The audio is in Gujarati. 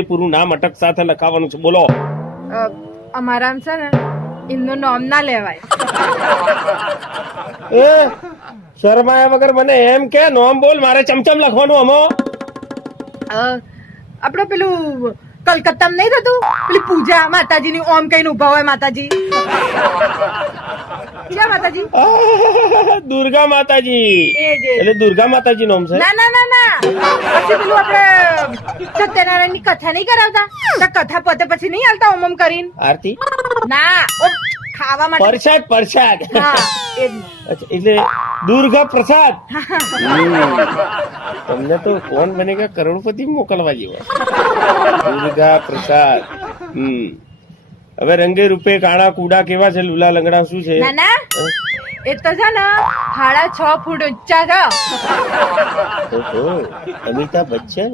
એ પૂરું નામ અટક સાથે લખાવવાનું છે. બોલો. અમારા છે ને એમનું નામ ના લેવાય. એ શરમાયા વગર મને એમ કે નામ બોલ, મારે ચમચમ લખવાનું અમો. આપડે પેલું કલકત્તા નહીં થતું પેલી પૂજા માતાજી ની ઓમ કઈ ઉભા હોય માતાજી. ક્યાં માતાજી? દુર્ગા માતાજી. એ જ. એટલે દુર્ગા માતાજી નામ છે. ના ના ના ના પછી પેલું આપડે સત્યનારાયણ ની કથા નહીં કરાવતા તો કથા પતે પછી નહીં હાલતા ઓમ ઓમ કરીને. આરતી ના ઓમ ખાવા માટે. પ્રસાદ પ્રસાદ. હા એ જ. અચ્છા, એટલે દુર્ગા પ્રસાદ. તમને તો કોણ બનેગા કરોડપતિ મોકલવા જેવો. દુર્ગા પ્રસાદ. હવે રંગે રૂપે કાળા કુડા કેવા છે, લુલા લંગડા શું છે? ના ના એ તો છે ને 6.5 ફૂટ ઊંચા છે. ઓહો, અમિતાભ બચ્ચન.